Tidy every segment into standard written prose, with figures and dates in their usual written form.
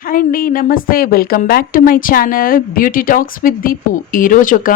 Hi అండి. నమస్తే. Welcome back to my channel beauty talks with Deepu. ఈరోజు ఒక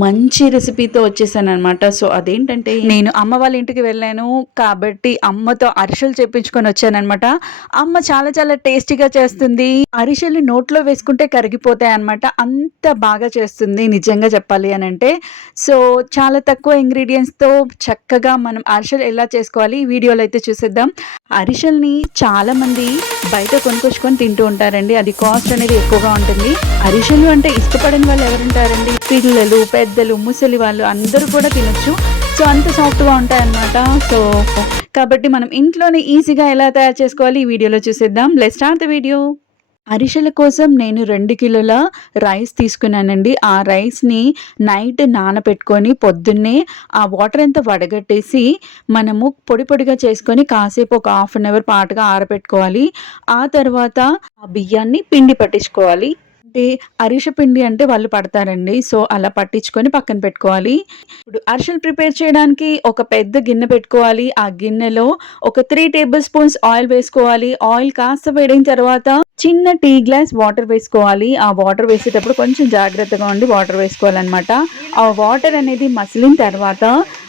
మంచి రెసిపీతో వచ్చేసాననమాట. సో, అదేంటంటే నేను అమ్మ వాళ్ళ ఇంటికి వెళ్ళాను కాబట్టి అమ్మతో అరిసెలు చేపించుకొని వచ్చాననమాట. అమ్మ చాలా చాలా టేస్టీగా చేస్తుంది. అరిసెలు నోట్లో వేసుకుంటే కరిగిపోతాయన్నమాట. అంత బాగా చేస్తుంది నిజంగా చెప్పాలి అనంటే. సో, చాలా తక్కువ ఇంగ్రీడియెంట్స్‌తో చక్కగా మనం అరిసెలు ఎలా చేసుకోవాలి ఈ వీడియోలో అయితే చూసేద్దాం. అరిసెల్ని చాలామంది బయట కొనుక్కొచ్చుకొని తింటూ ఉంటారండి. అది కాస్ట్ అనేది ఎక్కువగా ఉంటుంది. అరిసెలు అంటే ఇష్టపడని వాళ్ళు ఎవరుంటారండి? పిల్లలు, పెద్దలు, ముసలి వాళ్ళు అందరూ కూడా తినొచ్చు. సో, అంత సాఫ్ట్‌గా ఉంటాయన్నమాట. సో, కాబట్టి మనం ఇంట్లోనే ఈజీగా ఎలా తయారు చేసుకోవాలి ఈ వీడియోలో చూసేద్దాం. Let's start the video. అరిసెల కోసం నేను 2 కిలోల రైస్ తీసుకున్నానండి. ఆ రైస్‌ని నైట్ నానబెట్టుకొని పొద్దున్నే ఆ వాటర్ అంతా వడగట్టేసి మనము పొడి పొడిగా చేసుకొని కాసేపు ఒక హాఫ్ అన్ అవర్ పాటుగా ఆరబెట్టుకోవాలి. ఆ తర్వాత ఆ బియ్యాన్ని పిండి పట్టించుకోవాలి. అంటే అరిసె పిండి అంటే వాళ్ళు పడతారండి. సో, అలా పట్టించుకొని పక్కన పెట్టుకోవాలి. ఇప్పుడు అరిసెలు ప్రిపేర్ చేయడానికి ఒక పెద్ద గిన్నె పెట్టుకోవాలి. ఆ గిన్నెలో ఒక 3 టేబుల్ స్పూన్స్ ఆయిల్ వేసుకోవాలి. ఆయిల్ కాస్త వేడైన తర్వాత చిన్న టీ గ్లాస్ వాటర్ వేసుకోవాలి. ఆ వాటర్ వేసేటప్పుడు కొంచెం జాగ్రత్తగా ఉండి వాటర్ వేసుకోవాలనమాట. ఆ వాటర్ అనేది మసిలిన తర్వాత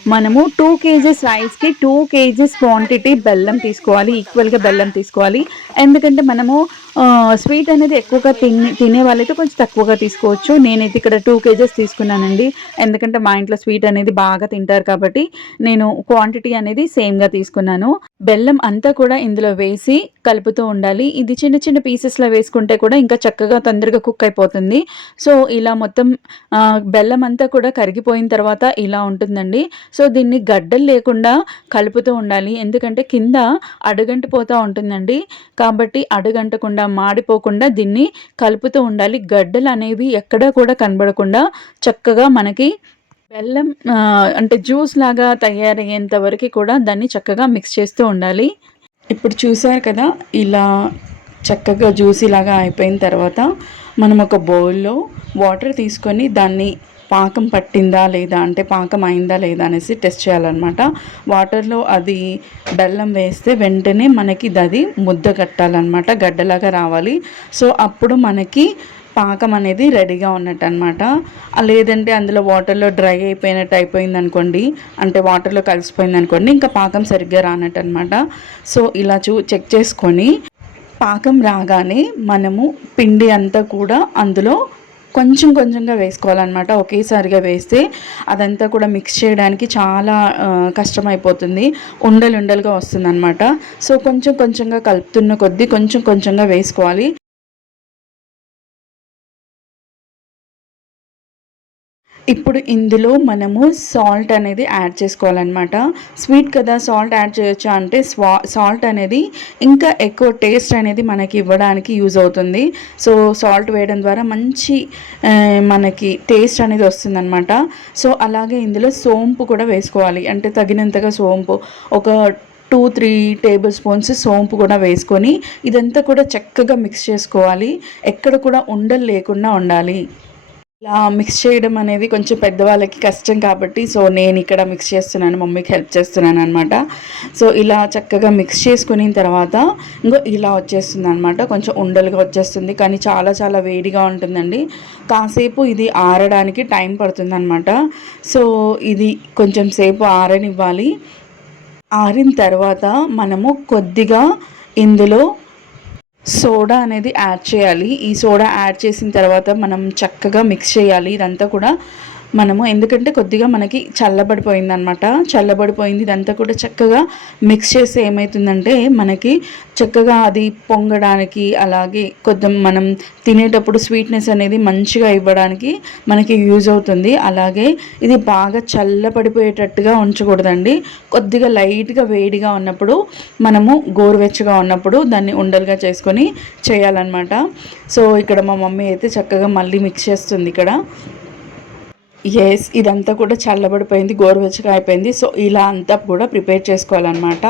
మనము 2 కేజీస్ రైస్‌కి 2 కేజీస్ క్వాంటిటీ బెల్లం తీసుకోవాలి. ఈక్వల్‌గా బెల్లం తీసుకోవాలి. ఎందుకంటే మనము స్వీట్ అనేది ఎక్కువగా తినే వాళ్ళైతే కొంచెం తక్కువగా తీసుకోవచ్చు. నేనైతే ఇక్కడ 2 కేజెస్ తీసుకున్నానండి. ఎందుకంటే మా ఇంట్లో స్వీట్ అనేది బాగా తింటారు కాబట్టి నేను క్వాంటిటీ అనేది సేమ్‌గా తీసుకున్నాను. బెల్లం అంతా కూడా ఇందులో వేసి కలుపుతూ ఉండాలి. ఇది చిన్న చిన్న పీసెస్‌లా వేసుకుంటే కూడా ఇంకా చక్కగా తొందరగా కుక్ అయిపోతుంది. సో, ఇలా మొత్తం బెల్లం అంతా కూడా కరిగిపోయిన తర్వాత ఇలా ఉంటుందండి. సో, దీన్ని గడ్డలు లేకుండా కలుపుతూ ఉండాలి. ఎందుకంటే కింద అడుగంటిపోతా ఉంటుందండి. కాబట్టి అడుగంటకుండా, మాడిపోకుండా దీన్ని కలుపుతూ ఉండాలి. గడ్డలనేవి ఎక్కడా కూడా కనబడకుండా చక్కగా మనకి బెల్లం అంటే జ్యూస్ లాగా తయారయ్యేంత వరకి కూడా దాన్ని చక్కగా మిక్స్ చేస్తూ ఉండాలి. ఇప్పుడు చూసారు కదా! ఇలా చక్కగా జ్యూసీలాగా అయిపోయిన తర్వాత మనం ఒక బౌల్‌లో వాటర్ తీసుకొని దాన్ని పాకం పట్టిందా లేదా అంటే పాకం అయిందా లేదా అనేసి టెస్ట్ చేయాలన్నమాట. వాటర్‌లో అది బెల్లం వేస్తే వెంటనే మనకి అది ముద్ద కట్టాలన్నమాట. గడ్డలాగా రావాలి. సో, అప్పుడు మనకి పాకం అనేది రెడీగా ఉన్నట్టనమాట. లేదంటే అందులో వాటర్‌లో డ్రై అయిపోయినట్టు అయిపోయిందనుకోండి, అంటే వాటర్‌లో కలిసిపోయిందనుకోండి, ఇంకా పాకం సరిగ్గా రానట్టనమాట. సో, ఇలా చెక్ చేసుకొని పాకం రాగానే మనము పిండి అంతా కూడా అందులో కొంచెం కొంచెంగా వేసుకోవాలన్నమాట. ఒకేసారిగా వేస్తే అదంతా కూడా మిక్స్ చేయడానికి చాలా కష్టమైపోతుంది. ఉండలు ఉండలుగా వస్తుందన్నమాట. సో, కొంచెం కొంచెంగా కలుపుతున్న కొద్దీ కొంచెం కొంచెంగా వేసుకోవాలి. ఇప్పుడు ఇందులో మనము సాల్ట్ అనేది యాడ్ చేసుకోవాలన్నమాట. స్వీట్ కదా సాల్ట్ యాడ్ చేయొచ్చా అంటే సాల్ట్ అనేది ఇంకా ఎక్కువ టేస్ట్ అనేది మనకి ఇవ్వడానికి యూజ్ అవుతుంది. సో, సాల్ట్ వేయడం ద్వారా మంచి మనకి టేస్ట్ అనేది వస్తుందన్నమాట. సో, అలాగే ఇందులో సోంపు కూడా వేసుకోవాలి. అంటే తగినంతగా సోంపు ఒక 2, 3 టేబుల్ స్పూన్స్ సోంపు కూడా వేసుకొని ఇదంతా కూడా చక్కగా మిక్స్ చేసుకోవాలి. ఎక్కడ కూడా ఉండలు లేకుండా ఉండాలి. ఇలా మిక్స్ చేయడం అనేది కొంచెం పెద్దవాళ్ళకి కష్టం కాబట్టి సో నేను ఇక్కడ మిక్స్ చేస్తున్నాను, మమ్మీకి హెల్ప్ చేస్తున్నాను అనమాట. సో ఇలా చక్కగా మిక్స్ చేసుకున్న తర్వాత ఇలా వచ్చేస్తుంది అనమాట. కొంచెం ఉండలుగా వచ్చేస్తుంది కానీ చాలా చాలా వేడిగా ఉంటుందండి. కాసేపు ఇది ఆరడానికి టైం పడుతుంది అనమాట. సో ఇది కొంచెం సేపు ఆరనివ్వాలి. ఆరిన తర్వాత మనము కొద్దిగా ఇందులో సోడా అనేది యాడ్ చేయాలి. ఈ సోడా యాడ్ చేసిన తర్వాత మనం చక్కగా మిక్స్ చేయాలి ఇదంతా కూడా. మనము ఎందుకంటే కొద్దిగా మనకి చల్లబడిపోయిందనమాట. చల్లబడిపోయింది ఇదంతా కూడా చక్కగా మిక్స్ చేస్తే ఏమవుతుందంటే మనకి చక్కగా అది పొంగడానికి అలాగే మనం తినేటప్పుడు స్వీట్నెస్ అనేది మంచిగా ఇవ్వడానికి మనకి యూజ్ అవుతుంది. అలాగే ఇది బాగా చల్లబడిపోయేటట్టుగా ఉంచకూడదండి. కొద్దిగా లైట్గా వేడిగా ఉన్నప్పుడు మనము గోరువెచ్చగా ఉన్నప్పుడు దాన్ని ఉండలుగా చేసుకొని చేయాలన్నమాట. సో ఇక్కడ మా మమ్మీ అయితే చక్కగా మళ్ళీ మిక్స్ చేస్తుంది ఇక్కడ. ఇదంతా కూడా చల్లబడిపోయింది, గోరువెచ్చగా అయిపోయింది. సో ఇలా అంతా కూడా ప్రిపేర్ చేసుకోవాలన్నమాట.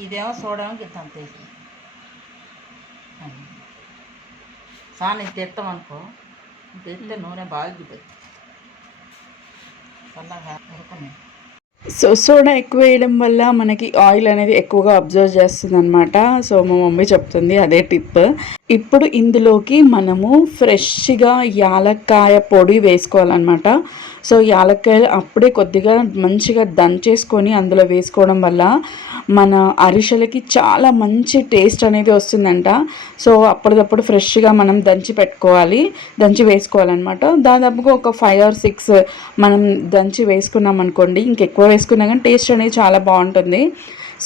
ఇదేమో చూడడం అంత సార్ తెస్తాం అనుకో, తెస్తే నూనె బాగా దిగుతుంది. చల్లగా ఉడుకున్నాయి. సో సోడా ఎక్కువ వేయడం వల్ల మనకి ఆయిల్ అనేది ఎక్కువగా అబ్జర్వ్ చేస్తుందన్నమాట. సో మా మమ్మీ చెప్తుంది అదే టిప్. ఇప్పుడు ఇందులోకి మనము ఫ్రెష్‌గా యాలక్కాయ పొడి వేసుకోవాలన్నమాట. సో యాలక్కాయలు అప్పుడే కొద్దిగా మంచిగా దంచేసుకొని అందులో వేసుకోవడం వల్ల మన అరిసెలకి చాలా మంచి టేస్ట్ అనేది వస్తుందంట. సో అప్పటిదప్పుడు ఫ్రెష్‌గా మనం దంచి వేసుకోవాలన్నమాట. దాదాపుగా ఒక 5 ఆర్ 6 మనం దంచి వేసుకున్నాం అనుకోండి, ఇంకెక్కువ వేసుకున్నా కానీ టేస్ట్ అనేది చాలా బాగుంటుంది.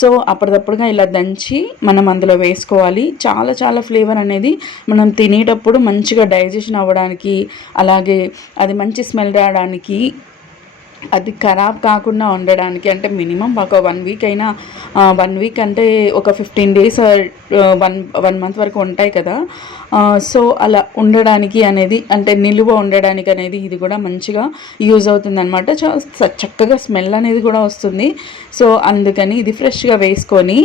సో అప్పటిదప్పుడుగా ఇలా దంచి మనం అందులో వేసుకోవాలి. చాలా చాలా ఫ్లేవర్ అనేది మనం తినేటప్పుడు మంచిగా డైజెషన్ అవ్వడానికి, అలాగే అది మంచి స్మెల్ రావడానికి, అది ఖరాబ్ కాకుండా ఉండడానికి, అంటే మినిమం ఒక 1 వీక్ అయినా 1 వీక్ అంటే ఒక 15 డేస్ 1 మంత్ వరకు ఉంటాయి కదా. సో అలా ఉండడానికి అనేది, అంటే నిలువ ఉండడానికి అనేది ఇది కూడా మంచిగా యూజ్ అవుతుందన్నమాట. చక్కగా స్మెల్ అనేది కూడా వస్తుంది. సో అందుకని ఇది ఫ్రెష్గా వేసుకొని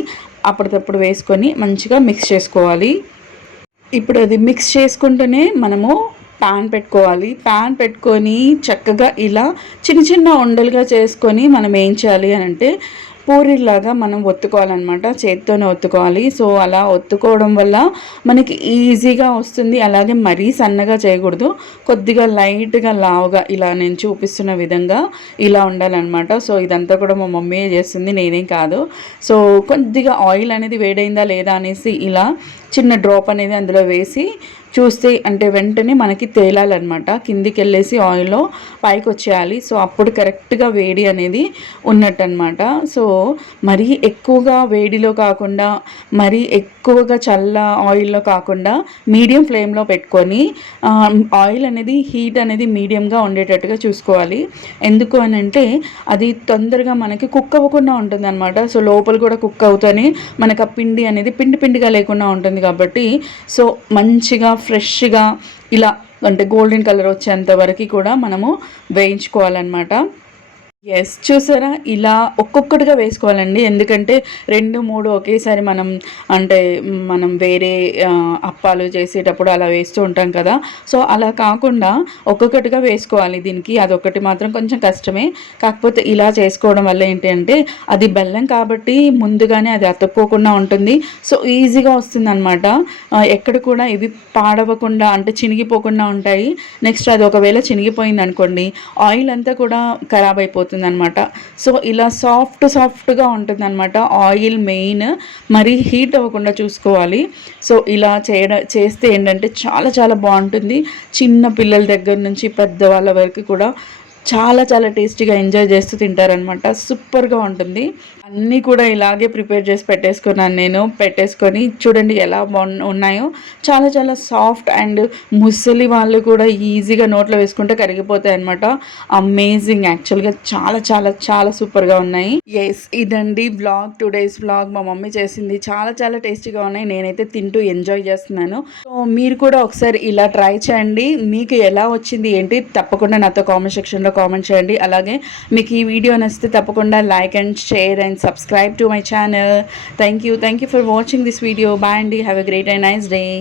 అప్పటికప్పుడు వేసుకొని మంచిగా మిక్స్ చేసుకోవాలి. ఇప్పుడు అది మిక్స్ చేసుకుంటూనే మనము ప్యాన్ పెట్టుకొని చక్కగా ఇలా చిన్న చిన్న ఉండలుగా చేసుకొని మనం ఏం చేయాలి అని అంటే పూరీలాగా మనం ఒత్తుకోవాలన్నమాట. చేత్తోనే ఒత్తుకోవాలి. సో అలా ఒత్తుకోవడం వల్ల మనకి ఈజీగా వస్తుంది. అలాగే మరీ సన్నగా చేయకూడదు, కొద్దిగా లైట్గా లావుగా ఇలా నేను చూపిస్తున్న విధంగా ఇలా ఉండాలన్నమాట. సో ఇదంతా కూడా మా మమ్మీ చేస్తుంది, నేనేం కాదు. సో కొద్దిగా ఆయిల్ అనేది వేడైందా లేదా అనేసి ఇలా చిన్న డ్రాప్ అనేది అందులో వేసి చూస్తే, అంటే వెంటనే మనకి తేలాలన్నమాట. కిందికి వెళ్ళేసి ఆయిల్లో పైకి వచ్చేయాలి. సో అప్పుడు కరెక్ట్గా వేడి అనేది ఉన్నట్టు అనమాట. సో మరీ ఎక్కువగా వేడిలో కాకుండా, మరీ ఎక్కువగా చల్ల ఆయిల్లో కాకుండా మీడియం ఫ్లేమ్లో పెట్టుకొని ఆయిల్ అనేది హీట్ అనేది మీడియంగా ఉండేటట్టుగా చూసుకోవాలి. ఎందుకు అని అంటే అది తొందరగా మనకి కుక్ అవ్వకుండా ఉంటుంది అనమాట. సో లోపల కూడా కుక్ అవుతూనే మనకు ఆ పిండి అనేది పిండిగా లేకుండా ఉంటుంది కాబట్టి, సో మంచిగా ఫ్రెష్గా ఇలా అంటే గోల్డెన్ కలర్ వచ్చేంత వరకు కూడా మనము వేయించుకోవాలన్నమాట. ఎస్, చూసారా, ఇలా ఒక్కొక్కటిగా వేసుకోవాలండి. ఎందుకంటే 2, 3 ఒకేసారి మనం వేరే అప్పాలు చేసేటప్పుడు అలా వేస్తూ ఉంటాం కదా. సో అలా కాకుండా ఒక్కొక్కటిగా వేసుకోవాలి. దీనికి అదొకటి మాత్రం కొంచెం కష్టమే. కాకపోతే ఇలా చేసుకోవడం వల్ల ఏంటి అంటే అది బెల్లం కాబట్టి ముందుగానే అది అతుక్కోకుండా ఉంటుంది. సో ఈజీగా వస్తుంది అనమాట. ఎక్కడ కూడా ఇవి పాడవకుండా, అంటే చినిగిపోకుండా ఉంటాయి. నెక్స్ట్ అది ఒకవేళ చినిగిపోయింది అనుకోండి, ఆయిల్ అంతా కూడా ఖరాబ్ అయిపోతుంది అనమాట. సో ఇలా సాఫ్ట్గా ఉంటుంది అనమాట. ఆయిల్ మెయిన్, మరీ హీట్ అవ్వకుండా చూసుకోవాలి. సో ఇలా చేస్తే ఏంటంటే చాలా చాలా బాగుంటుంది. చిన్న పిల్లల దగ్గర నుంచి పెద్దవాళ్ళ వరకు కూడా చాలా చాలా టేస్టీగా ఎంజాయ్ చేస్తూ తింటారనమాట. సూపర్గా ఉంటుంది. అన్నీ కూడా ఇలాగే ప్రిపేర్ చేసి పెట్టేసుకొని చూడండి ఎలా ఉన్నాయో. చాలా చాలా సాఫ్ట్ అండ్ ముసలి వాళ్ళు కూడా ఈజీగా నోట్లో వేసుకుంటే కరిగిపోతాయి అనమాట. అమేజింగ్, యాక్చువల్గా చాలా చాలా చాలా సూపర్గా ఉన్నాయి. ఎస్, ఇదండి వ్లాగ్, టుడేస్ వ్లాగ్. మా మమ్మీ చేసింది చాలా చాలా టేస్టీగా ఉన్నాయి. నేనైతే తింటూ ఎంజాయ్ చేస్తున్నాను. సో మీరు కూడా ఒకసారి ఇలా ట్రై చేయండి. మీకు ఎలా వచ్చింది ఏంటి తప్పకుండా నాతో కామెంట్ సెక్షన్లో కామెంట్ చేయండి. అలాగే మీకు ఈ వీడియో నచ్చితే తప్పకుండా like and share and subscribe to my channel. Thank you for watching this video. Bye and have a great and nice day.